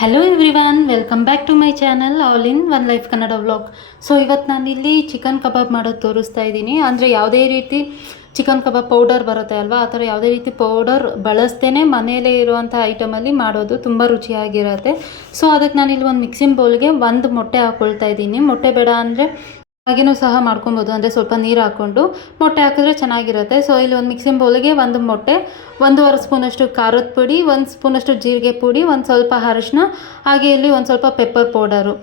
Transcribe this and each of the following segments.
Hello everyone, welcome back to my channel all in one life Kannada vlog. So ಇವತ್ತು ನಾನಿಲ್ಲಿ chicken ಕಬಾಬ್ ಮಾಡೋದು ತೋರಿಸ್ತಾ ಇದ್ದೀನಿ. ಅಂದರೆ ಯಾವುದೇ ರೀತಿ ಚಿಕನ್ ಕಬಾಬ್ ಪೌಡರ್ ಬರುತ್ತೆ ಅಲ್ವಾ, ಆ ಥರ ಯಾವುದೇ ರೀತಿ ಪೌಡರ್ ಬಳಸ್ದೇ ಮನೆಯಲ್ಲೇ ಇರುವಂಥ ಐಟಮಲ್ಲಿ ಮಾಡೋದು ತುಂಬ ರುಚಿಯಾಗಿರುತ್ತೆ. ಸೊ ಅದಕ್ಕೆ ನಾನಿಲ್ಲಿ ಒಂದು ಮಿಕ್ಸಿಂಗ್ ಬೌಲ್ಗೆ ಒಂದು ಮೊಟ್ಟೆ ಹಾಕ್ಕೊಳ್ತಾ ಇದ್ದೀನಿ. ಮೊಟ್ಟೆ ಬೇಡ ಅಂದರೆ ಹಾಗೇನೂ ಸಹ ಮಾಡ್ಕೊಬೋದು, ಅಂದರೆ ಸ್ವಲ್ಪ ನೀರು ಹಾಕ್ಕೊಂಡು ಮೊಟ್ಟೆ ಹಾಕಿದ್ರೆ ಚೆನ್ನಾಗಿರುತ್ತೆ. ಸೊ ಇಲ್ಲಿ ಒಂದು ಮಿಕ್ಸಿಂಗ್ ಬೌಲಿಗೆ ಒಂದು ಮೊಟ್ಟೆ, 1.5 ಸ್ಪೂನಷ್ಟು ಖಾರದ ಪುಡಿ, 1 ಸ್ಪೂನಷ್ಟು ಜೀರಿಗೆ ಪುಡಿ, ಒಂದು ಸ್ವಲ್ಪ ಅರಿಶಿನ, ಹಾಗೆ ಇಲ್ಲಿ ಒಂದು ಸ್ವಲ್ಪ ಪೆಪ್ಪರ್ ಪೌಡರು,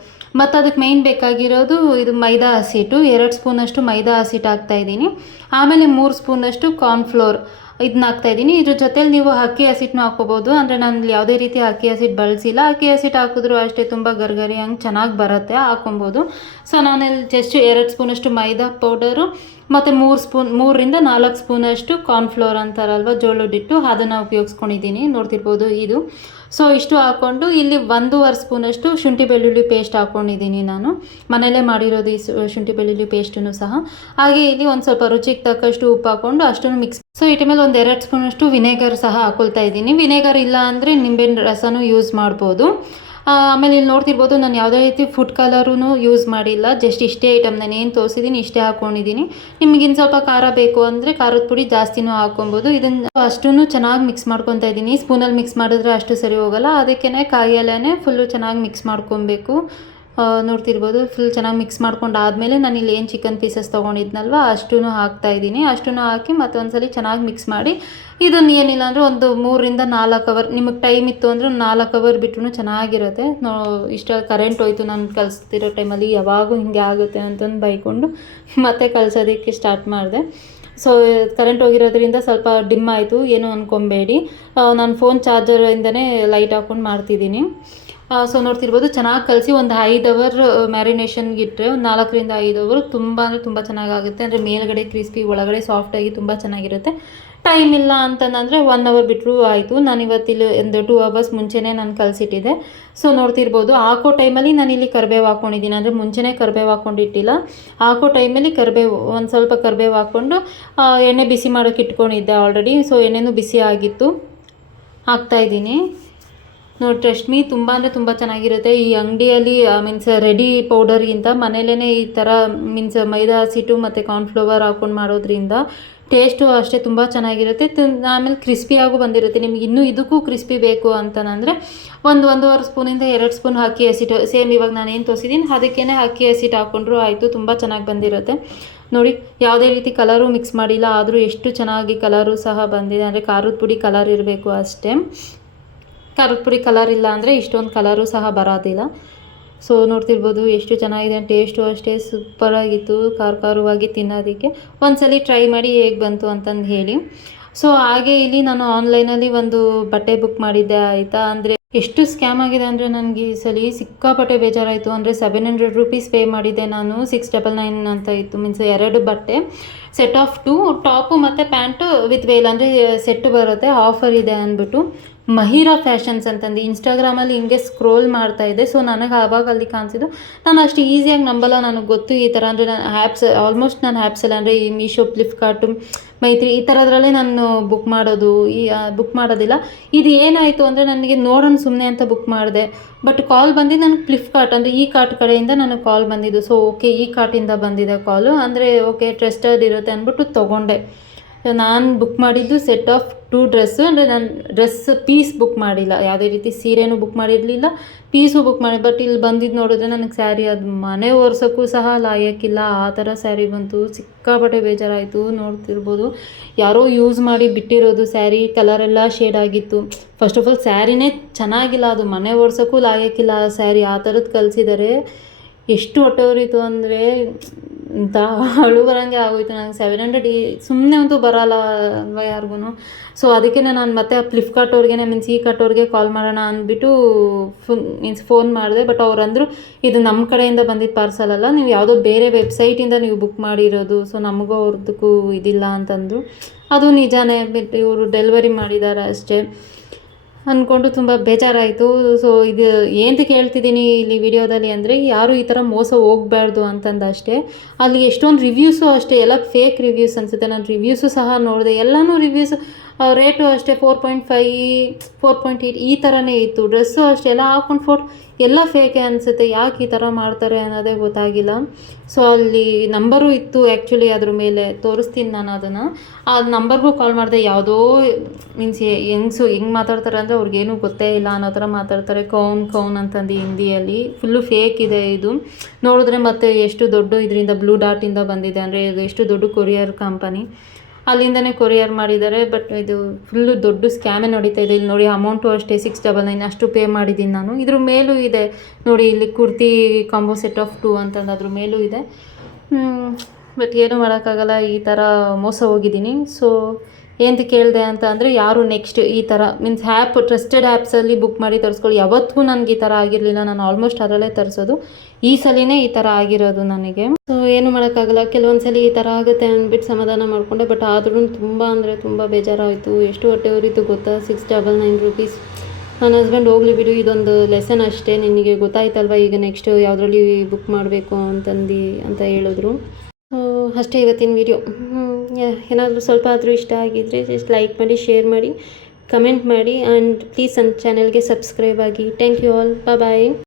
ಮತ್ತು ಅದಕ್ಕೆ ಮೇಯ್ನ್ ಬೇಕಾಗಿರೋದು ಇದು ಮೈದಾ ಹಸಿಟ್ಟು. 2 ಸ್ಪೂನಷ್ಟು ಮೈದಾ ಹಸಿಟ್ಟು ಹಾಕ್ತಾಯಿದ್ದೀನಿ. ಆಮೇಲೆ 3 ಸ್ಪೂನಷ್ಟು ಕಾರ್ನ್ಫ್ಲೋರ್ ಇದನ್ನ ಹಾಕ್ತಾಯಿದ್ದೀನಿ. ಇದ್ರ ಜೊತೆಲಿ ನೀವು ಅಕ್ಕಿ ಹಸಿಟ್ಟನ್ನು ಹಾಕ್ಕೋಬೋದು. ಅಂದರೆ ನಾನು ಯಾವುದೇ ರೀತಿ ಅಕ್ಕಿ ಹಸಿಟ್ಟು ಬಳಸಿಲ್ಲ. ಅಕ್ಕಿ ಹಸಿಟ್ಟು ಹಾಕಿದ್ರೂ ಅಷ್ಟೇ ತುಂಬ ಗರ್ಗರಿ ಹಂಗೆ ಚೆನ್ನಾಗಿ ಬರುತ್ತೆ, ಹಾಕ್ಕೊಬೋದು. ಸೊ ನಾನಿಲ್ಲಿ ಜಸ್ಟ್ 2 ಸ್ಪೂನಷ್ಟು ಮೈದಾ ಪೌಡರು ಮತ್ತು 3ರಿಂದ 4 ಸ್ಪೂನಷ್ಟು ಕಾರ್ನ್ಫ್ಲೋರ್ ಅಂತಾರಲ್ವ, ಜೋಳದಿಟ್ಟು, ಅದನ್ನು ಉಪಯೋಗಿಸ್ಕೊಂಡಿದ್ದೀನಿ. ನೋಡ್ತಿರ್ಬೋದು ಇದು. ಸೊ ಇಷ್ಟು ಹಾಕ್ಕೊಂಡು ಇಲ್ಲಿ 1.5 ಸ್ಪೂನಷ್ಟು ಶುಂಠಿ ಬೆಳ್ಳುಳ್ಳಿ ಪೇಸ್ಟ್ ಹಾಕ್ಕೊಂಡಿದ್ದೀನಿ. ನಾನು ಮನೆಯಲ್ಲೇ ಮಾಡಿರೋದು ಈ ಶುಂಠಿ ಬೆಳ್ಳುಳ್ಳಿ ಪೇಸ್ಟನ್ನು ಸಹ. ಹಾಗೆ ಇಲ್ಲಿ ಒಂದು ಸ್ವಲ್ಪ ರುಚಿಗೆ ತಕ್ಕಷ್ಟು ಉಪ್ಪು ಹಾಕ್ಕೊಂಡು ಅಷ್ಟನ್ನು ಮಿಕ್ಸ್. ಸೊ ಈ ಟೈಮಲ್ಲಿ ಒಂದು 2 ಸ್ಪೂನಷ್ಟು ವಿನೆಗರ್ ಸಹ ಹಾಕ್ಕೊಳ್ತಾ ಇದ್ದೀನಿ. ವಿನೆಗರ್ ಇಲ್ಲ ಅಂದರೆ ನಿಂಬೆಹಣ್ಣು ರಸನೂ ಯೂಸ್ ಮಾಡ್ಬೋದು. ಆಮೇಲೆ ಇಲ್ಲಿ ನೋಡ್ತಿರ್ಬೋದು, ನಾನು ಯಾವುದೇ ರೀತಿ ಫುಡ್ ಕಲರೂ ಯೂಸ್ ಮಾಡಿಲ್ಲ. ಜಸ್ಟ್ ಇಷ್ಟೇ ಐಟಮ್ ನಾನು ಏನು ತೋರಿಸಿದ್ದೀನಿ ಇಷ್ಟೇ ಹಾಕ್ಕೊಂಡಿದ್ದೀನಿ. ನಿಮಗಿನ್ನು ಸ್ವಲ್ಪ ಖಾರ ಬೇಕು ಅಂದರೆ ಖಾರದ ಪುಡಿ ಜಾಸ್ತಿನೂ ಹಾಕ್ಕೊಬೋದು. ಇದನ್ನು ಅಷ್ಟೂ ಚೆನ್ನಾಗಿ ಮಿಕ್ಸ್ ಮಾಡ್ಕೊತಾ ಇದ್ದೀನಿ. ಸ್ಪೂನಲ್ಲಿ ಮಿಕ್ಸ್ ಮಾಡಿದ್ರೆ ಅಷ್ಟು ಸರಿ ಹೋಗೋಲ್ಲ, ಅದಕ್ಕೇ ಕಾಯಲ್ಲೇ ಫುಲ್ಲು ಚೆನ್ನಾಗಿ ಮಿಕ್ಸ್ ಮಾಡ್ಕೊಬೇಕು. ನೋಡ್ತಿರ್ಬೋದು, ಫುಲ್ ಚೆನ್ನಾಗಿ ಮಿಕ್ಸ್ ಮಾಡ್ಕೊಂಡಾದಮೇಲೆ ನಾನು ಇಲ್ಲಿ ಏನು ಚಿಕನ್ ಪೀಸಸ್ ತೊಗೊಂಡಿದ್ನಲ್ವ ಅಷ್ಟೂ ಹಾಕ್ತಾಯಿದ್ದೀನಿ. ಅಷ್ಟೂ ಹಾಕಿ ಮತ್ತೊಂದ್ಸಲಿ ಚೆನ್ನಾಗಿ ಮಿಕ್ಸ್ ಮಾಡಿ, ಇದನ್ನು ಏನಿಲ್ಲ ಅಂದರೆ ಒಂದು 3ರಿಂದ 4 ಅವರ್, ನಿಮಗೆ ಟೈಮ್ ಇತ್ತು ಅಂದರೆ 4 ಅವರ್ ಬಿಟ್ಟರು ಚೆನ್ನಾಗಿರುತ್ತೆ. ಇಷ್ಟ ಕರೆಂಟ್ ಹೋಯ್ತು ನಾನು ಕಲಿಸ್ತಿರೋ ಟೈಮಲ್ಲಿ, ಯಾವಾಗೂ ಹಿಂಗೆ ಆಗುತ್ತೆ ಅಂತಂದು ಬೈಕೊಂಡು ಮತ್ತೆ ಕಲಿಸೋದಕ್ಕೆ ಸ್ಟಾರ್ಟ್ ಮಾಡಿದೆ. ಸೊ ಕರೆಂಟ್ ಹೋಗಿರೋದ್ರಿಂದ ಸ್ವಲ್ಪ ಡಿಮ್ ಆಯಿತು, ಏನೂ ಅಂದ್ಕೊಬೇಡಿ. ನಾನು ಫೋನ್ ಚಾರ್ಜರಿಂದನೇ ಲೈಟ್ ಹಾಕ್ಕೊಂಡು ಮಾಡ್ತಿದ್ದೀನಿ. ಸೊ ನೋಡ್ತಿರ್ಬೋದು, ಚೆನ್ನಾಗಿ ಕಲಸಿ ಒಂದು 5 ಅವರ್ ಮ್ಯಾರಿನೇಷನ್ಗೆ ಇಟ್ಟರೆ, ಒಂದು 4ರಿಂದ 5 ಅವರು ತುಂಬ ಅಂದರೆ ತುಂಬ ಚೆನ್ನಾಗಾಗುತ್ತೆ. ಅಂದರೆ ಮೇಲ್ಗಡೆ ಕ್ರಿಸ್ಪಿ, ಒಳಗಡೆ ಸಾಫ್ಟಾಗಿ ತುಂಬ ಚೆನ್ನಾಗಿರುತ್ತೆ. ಟೈಮ್ ಇಲ್ಲ ಅಂತಂದರೆ 1 ಅವರ್ ಬಿಟ್ಟರು ಆಯಿತು. ನಾನು ಇವತ್ತಿಲ್ಲಿ ಒಂದು 2 ಅವರ್ಸ್ ಮುಂಚೆನೇ ನಾನು ಕಲಸಿಟ್ಟಿದ್ದೆ. ಸೊ ನೋಡ್ತಿರ್ಬೋದು, ಹಾಕೋ ಟೈಮಲ್ಲಿ ನಾನಿಲ್ಲಿ ಕರಿಬೇವು ಹಾಕ್ಕೊಂಡಿದ್ದೀನಿ. ಅಂದರೆ ಮುಂಚೆನೇ ಕರಿಬೇವು ಹಾಕ್ಕೊಂಡಿಟ್ಟಿಲ್ಲ, ಹಾಕೋ ಟೈಮಲ್ಲಿ ಕರಿಬೇವು ಒಂದು ಸ್ವಲ್ಪ ಕರಿಬೇವು ಹಾಕ್ಕೊಂಡು ಎಣ್ಣೆ ಬಿಸಿ ಮಾಡೋಕ್ಕೆ ಇಟ್ಕೊಂಡಿದ್ದೆ ಆಲ್ರೆಡಿ. ಸೊ ಎಣ್ಣೆನೂ ಬಿಸಿ ಆಗಿತ್ತು, ಹಾಕ್ತಾಯಿದ್ದೀನಿ. ನೋಡಿ, ಟ್ರಸ್ಟ್ ಮೀ, ತುಂಬ ಅಂದರೆ ತುಂಬ ಚೆನ್ನಾಗಿರುತ್ತೆ. ಈ ಅಂಗಡಿಯಲ್ಲಿ ಮೀನ್ಸ್ ರೆಡಿ ಪೌಡರ್ಗಿಂತ ಮನೇಲೇ ಈ ಥರ ಮೀನ್ಸ್ ಮೈದಾ ಹಸಿಟ್ಟು ಮತ್ತು ಕಾರ್ನ್ಫ್ಲವರ್ ಹಾಕ್ಕೊಂಡು ಮಾಡೋದ್ರಿಂದ ಟೇಸ್ಟು ಅಷ್ಟೇ ತುಂಬ ಚೆನ್ನಾಗಿರುತ್ತೆ. ಆಮೇಲೆ ಕ್ರಿಸ್ಪಿಯಾಗೂ ಬಂದಿರುತ್ತೆ. ನಿಮ್ಗೆ ಇನ್ನೂ ಇದಕ್ಕೂ ಕ್ರಿಸ್ಪಿ ಬೇಕು ಅಂತಂದರೆ 1.5 ಸ್ಪೂನಿಂದ 2 ಸ್ಪೂನ್ ಅಕ್ಕಿ ಹಸಿಟ್ಟು, ಸೇಮ್ ಇವಾಗ ನಾನು ಏನು ತೋರಿಸಿದ್ದೀನಿ ಅದಕ್ಕೇ ಅಕ್ಕಿ ಹಸಿಟ್ಟು ಹಾಕ್ಕೊಂಡ್ರು ಆಯಿತು, ತುಂಬ ಚೆನ್ನಾಗಿ ಬಂದಿರುತ್ತೆ. ನೋಡಿ, ಯಾವುದೇ ರೀತಿ ಕಲರು ಮಿಕ್ಸ್ ಮಾಡಿಲ್ಲ, ಆದರೂ ಎಷ್ಟು ಚೆನ್ನಾಗಿ ಕಲರು ಸಹ ಬಂದಿದೆ. ಅಂದರೆ ಖಾರದ ಪುಡಿ ಕಲರ್ ಇರಬೇಕು ಅಷ್ಟೇ. ಖಾರದ ಪುಡಿ ಕಲರ್ ಇಲ್ಲ ಅಂದರೆ ಇಷ್ಟೊಂದು ಕಲರು ಸಹ ಬರೋದಿಲ್ಲ. ಸೊ ನೋಡ್ತಿರ್ಬೋದು ಎಷ್ಟು ಚೆನ್ನಾಗಿದೆ. ಟೇಸ್ಟು ಅಷ್ಟೇ ಸೂಪರಾಗಿತ್ತು, ಖಾರವಾಗಿ ತಿನ್ನೋದಕ್ಕೆ. ಒಂದ್ಸಲಿ ಟ್ರೈ ಮಾಡಿ ಹೇಗೆ ಬಂತು ಅಂತಂದು ಹೇಳಿ. ಸೊ ಹಾಗೆ ಇಲ್ಲಿ ನಾನು ಆನ್ಲೈನಲ್ಲಿ ಒಂದು ಬಟ್ಟೆ ಬುಕ್ ಮಾಡಿದ್ದೆ, ಆಯಿತಾ. ಅಂದರೆ ಎಷ್ಟು ಸ್ಕ್ಯಾಮ್ ಆಗಿದೆ ಅಂದರೆ ನನಗೆ ಈ ಸಲ ಸಿಕ್ಕಾಪಟ್ಟೆ ಬೇಜಾರಾಯಿತು. ಅಂದರೆ 700 ರೂಪೀಸ್ ಪೇ ಮಾಡಿದ್ದೆ ನಾನು. 699 ಅಂತ ಇತ್ತು. ಮೀನ್ಸ್ 2 ಬಟ್ಟೆ, ಸೆಟ್ ಆಫ್ 2 ಟಾಪು ಮತ್ತು ಪ್ಯಾಂಟು ವಿತ್ ವೇಲ್, ಅಂದರೆ ಸೆಟ್ಟು ಬರುತ್ತೆ, ಆಫರ್ ಇದೆ ಅಂದ್ಬಿಟ್ಟು. ಮಹಿರಾ ಫ್ಯಾಷನ್ಸ್ ಅಂತಂದು ಇನ್ಸ್ಟಾಗ್ರಾಮಲ್ಲಿ ಹಿಂಗೆ ಸ್ಕ್ರೋಲ್ ಮಾಡ್ತಾಯಿದ್ದೆ. ಸೊ ನನಗೆ ಆವಾಗ ಅಲ್ಲಿ ಕಾಣಿಸಿದ್ದು. ನಾನು ಅಷ್ಟು ಈಸಿಯಾಗಿ ನಂಬಲ್ಲ, ನನಗೆ ಗೊತ್ತು ಈ ಥರ. ಅಂದರೆ ನಾನು ಆಲ್ಮೋಸ್ಟ್ ನಾನು ಆ್ಯಪ್ಸಲ್ಲಿ, ಅಂದರೆ ಈ ಮೀಶೋ, ಫ್ಲಿಪ್ಕಾರ್ಟು, ಮೈತ್ರಿ, ಈ ಥರದ್ರಲ್ಲೇ ನಾನು ಬುಕ್ ಮಾಡೋದಿಲ್ಲ. ಇದು ಏನಾಯಿತು ಅಂದರೆ ನನಗೆ ನೋಡೋಣ ಸುಮ್ಮನೆ ಅಂತ ಬುಕ್ ಮಾಡಿದೆ. ಬಟ್ ಕಾಲ್ ಬಂದಿದ್ದು ನನಗೆ ಫ್ಲಿಪ್ಕಾರ್ಟ್, ಅಂದರೆ ಈ ಕಾರ್ಟ್ ಕಡೆಯಿಂದ ನನಗೆ ಕಾಲ್ ಬಂದಿದ್ದು. ಸೊ ಓಕೆ, ಈ ಕಾರ್ಟಿಂದ ಬಂದಿದೆ ಕಾಲು, ಅಂದರೆ ಓಕೆ ಟ್ರಸ್ಟೆಡ್ ಇರುತ್ತೆ ಅಂದ್ಬಿಟ್ಟು ತೊಗೊಂಡೆ. ನಾನು ಬುಕ್ ಮಾಡಿದ್ದು ಸೆಟ್ ಆಫ್ 2 ಡ್ರೆಸ್ಸು. ಅಂದರೆ ನಾನು ಡ್ರೆಸ್ ಪೀಸ್ ಬುಕ್ ಮಾಡಿಲ್ಲ, ಯಾವುದೇ ರೀತಿ ಸೀರೆನೂ ಬುಕ್ ಮಾಡಿರಲಿಲ್ಲ, ಪೀಸು ಬುಕ್ ಮಾಡಿ. ಬಟ್ ಇಲ್ಲಿ ಬಂದಿದ್ದು ನೋಡಿದ್ರೆ ನನಗೆ ಸ್ಯಾರಿ ಅದು ಮನೆ ಒರೆಸೋಕ್ಕೂ ಸಹ ಲಾಯಕ್ಕಿಲ್ಲ, ಆ ಥರ ಸ್ಯಾರಿ ಬಂತು. ಸಿಕ್ಕಾಪಟ್ಟೆ ಬೇಜಾರಾಯಿತು. ನೋಡ್ತಿರ್ಬೋದು, ಯಾರೋ ಯೂಸ್ ಮಾಡಿ ಬಿಟ್ಟಿರೋದು ಸ್ಯಾರಿ, ಕಲರೆಲ್ಲ ಶೇಡ್ ಆಗಿತ್ತು. ಫಸ್ಟ್ ಆಫ್ ಆಲ್ ಸ್ಯಾರಿನೇ ಚೆನ್ನಾಗಿಲ್ಲ, ಅದು ಮನೆ ಒರೆಸೋಕ್ಕೂ ಲಾಯಕ್ಕಿಲ್ಲ ಆ ಸ್ಯಾರಿ, ಆ ಥರದ್ದು ಕಲಿಸಿದ್ದಾರೆ. ಎಷ್ಟು ಹೊಟ್ಟೆ ಉರಿತು ಅಂದರೆ ಅಂತ ಅಳು ಬರೋಂಗೆ ಆಗೋಯ್ತು ನನಗೆ. 700 ಸುಮ್ಮನೆ ಅಂತೂ ಬರೋಲ್ಲ ಅಲ್ವಾ ಯಾರಿಗೂ. ಸೊ ಅದಕ್ಕೆ ನಾನು ಮತ್ತೆ ಫ್ಲಿಪ್ಕಾರ್ಟ್ ಅವ್ರಿಗೆ, ಮೀನ್ಸ್ ಈ ಕಾರ್ಟವ್ರಿಗೆ ಕಾಲ್ ಮಾಡೋಣ ಅಂದ್ಬಿಟ್ಟು ಫೋನ್ ಮಾಡಿದೆ. ಬಟ್ ಅವ್ರು ಅಂದರು, ಇದು ನಮ್ಮ ಕಡೆಯಿಂದ ಬಂದಿದ್ದು ಪಾರ್ಸಲ್ ಅಲ್ಲ, ನೀವು ಯಾವುದೋ ಬೇರೆ ವೆಬ್ಸೈಟಿಂದ ನೀವು ಬುಕ್ ಮಾಡಿರೋದು, ಸೊ ನಮಗೂ ಅವ್ರದ್ದಕ್ಕೂ ಇದಿಲ್ಲ ಅಂತಂದರು. ಅದು ನಿಜಾನೇ, ಬಟ್ ಇವರು ಡೆಲಿವರಿ ಮಾಡಿದ್ದಾರೆ ಅಷ್ಟೇ ಅಂದ್ಕೊಂಡು ತುಂಬ ಬೇಜಾರಾಯಿತು. ಸೊ ಇದು ಏನಂತ ಹೇಳ್ತಿದ್ದೀನಿ ಇಲ್ಲಿ ವಿಡಿಯೋದಲ್ಲಿ ಅಂದರೆ, ಯಾರು ಈ ಥರ ಮೋಸ ಹೋಗಬಾರ್ದು ಅಂತಂದು ಅಷ್ಟೇ. ಅಲ್ಲಿ ಎಷ್ಟೊಂದು ರಿವ್ಯೂಸು ಅಷ್ಟೇ, ಎಲ್ಲ ಫೇಕ್ ರಿವ್ಯೂಸ್ ಅನಿಸುತ್ತೆ. ನಾನು ರಿವ್ಯೂಸು ಸಹ ನೋಡಿದೆ, ಎಲ್ಲನೂ ರಿವ್ಯೂಸು ರೇಟು ಅಷ್ಟೇ 4.5 4.8 ಈ ಥರನೇ ಇತ್ತು. ಡ್ರೆಸ್ಸು ಅಷ್ಟೇ ಎಲ್ಲ ಹಾಕೊಂಡು ಎಲ್ಲ ಫೇಕೆ ಅನಿಸುತ್ತೆ. ಯಾಕೆ ಈ ಥರ ಮಾಡ್ತಾರೆ ಅನ್ನೋದೇ ಗೊತ್ತಾಗಿಲ್ಲ. ಸೊ ಅಲ್ಲಿ ನಂಬರು ಇತ್ತು ಆ್ಯಕ್ಚುಲಿ ಅದ್ರ ಮೇಲೆ, ತೋರಿಸ್ತೀನಿ ನಾನು ಅದನ್ನು. ಆ ನಂಬರ್ಗೂ ಕಾಲ್ ಮಾಡಿದೆ, ಯಾವುದೋ ಮೀನ್ಸ್ ಹೆಂಗೆ ಮಾತಾಡ್ತಾರೆ ಅಂದರೆ ಅವ್ರಿಗೇನು ಗೊತ್ತೇ ಇಲ್ಲ ಅನ್ನೋ ಥರ ಮಾತಾಡ್ತಾರೆ. ಕೌನ್ ಅಂತಂದು ಹಿಂದಿಯಲ್ಲಿ ಫುಲ್ಲು ಫೇಕ್ ಇದೆ ಇದು. ನೋಡಿದ್ರೆ ಮತ್ತೆ ಎಷ್ಟು ದೊಡ್ಡ ಇದರಿಂದ ಬ್ಲೂ ಡಾಟಿಂದ ಬಂದಿದೆ, ಅಂದರೆ ಇದು ಎಷ್ಟು ದೊಡ್ಡ ಕೊರಿಯರ್ ಕಂಪನಿ, ಅಲ್ಲಿಂದನೇ ಕೊರಿಯರ್ ಮಾಡಿದ್ದಾರೆ. ಬಟ್ ಇದು ಫುಲ್ಲು ದೊಡ್ಡ ಸ್ಕ್ಯಾಮೇ ನಡೀತಾ ಇದೆ. ಇಲ್ಲಿ ನೋಡಿ ಅಮೌಂಟು ಅಷ್ಟೇ 699 ಅಷ್ಟು ಪೇ ಮಾಡಿದ್ದೀನಿ ನಾನು. ಇದ್ರ ಮೇಲೂ ಇದೆ ನೋಡಿ, ಇಲ್ಲಿ ಕುರ್ತಿ ಕಾಂಬೋ ಸೆಟ್ ಆಫ್ 2 ಅಂತಂದು ಅದ್ರ ಮೇಲೂ ಇದೆ. ಬಟ್ ಏನೂ ಮಾಡೋಕ್ಕಾಗಲ್ಲ, ಈ ಥರ ಮೋಸ ಹೋಗಿದ್ದೀನಿ. ಸೊ ಏನಂತ ಕೇಳಿದೆ ಅಂತ ಅಂದರೆ, ಯಾರು ನೆಕ್ಸ್ಟ್ ಈ ಥರ ಮೀನ್ಸ್ ಟ್ರಸ್ಟೆಡ್ ಆ್ಯಪ್ಸಲ್ಲಿ ಬುಕ್ ಮಾಡಿ ತರಿಸ್ಕೊಳ್ಳಿ. ಯಾವತ್ತೂ ನನಗೆ ಈ ಥರ ಆಗಿರಲಿಲ್ಲ, ನಾನು ಆಲ್ಮೋಸ್ಟ್ ಅದರಲ್ಲೇ ತರಿಸೋದು. ಈ ಸಲಿನೇ ಈ ಥರ ಆಗಿರೋದು ನನಗೆ. ಸೊ ಏನು ಮಾಡೋಕ್ಕಾಗಲ್ಲ, ಕೆಲವೊಂದು ಸಲ ಈ ಥರ ಆಗುತ್ತೆ ಅಂದ್ಬಿಟ್ಟು ಸಮಾಧಾನ ಮಾಡಿಕೊಂಡೆ. ಬಟ್ ಆದ್ರೂ ತುಂಬ ಅಂದರೆ ತುಂಬ ಬೇಜಾರಾಯಿತು. ಎಷ್ಟು ಹೊಟ್ಟೆ ಉರಿತು ಗೊತ್ತಾ, 699 ರೂಪೀಸ್. ನನ್ನ ಹಸ್ಬೆಂಡ್ ಹೋಗ್ಲಿ ಬಿಡು, ಇದೊಂದು ಲೆಸನ್ ಅಷ್ಟೇ, ನಿನಗೆ ಗೊತ್ತಾಯ್ತಲ್ವ ಈಗ ನೆಕ್ಸ್ಟ್ ಯಾವುದ್ರಲ್ಲಿ ಬುಕ್ ಮಾಡಬೇಕು ಅಂತ ಹೇಳಿದ್ರು. ಅಷ್ಟೇ ಇವತ್ತಿನ ವಿಡಿಯೋ. ಏನಾದರೂ ಸ್ವಲ್ಪ ಆದರೂ ಇಷ್ಟ ಆಗಿದ್ದರೆ ಜಸ್ಟ್ ಲೈಕ್ ಮಾಡಿ, ಶೇರ್ ಮಾಡಿ, ಕಮೆಂಟ್ ಮಾಡಿ, ಆ್ಯಂಡ್ ಪ್ಲೀಸ್ ನನ್ನ ಚಾನಲ್ಗೆ ಸಬ್ಸ್ಕ್ರೈಬ್ ಆಗಿ. Thank you all, bye.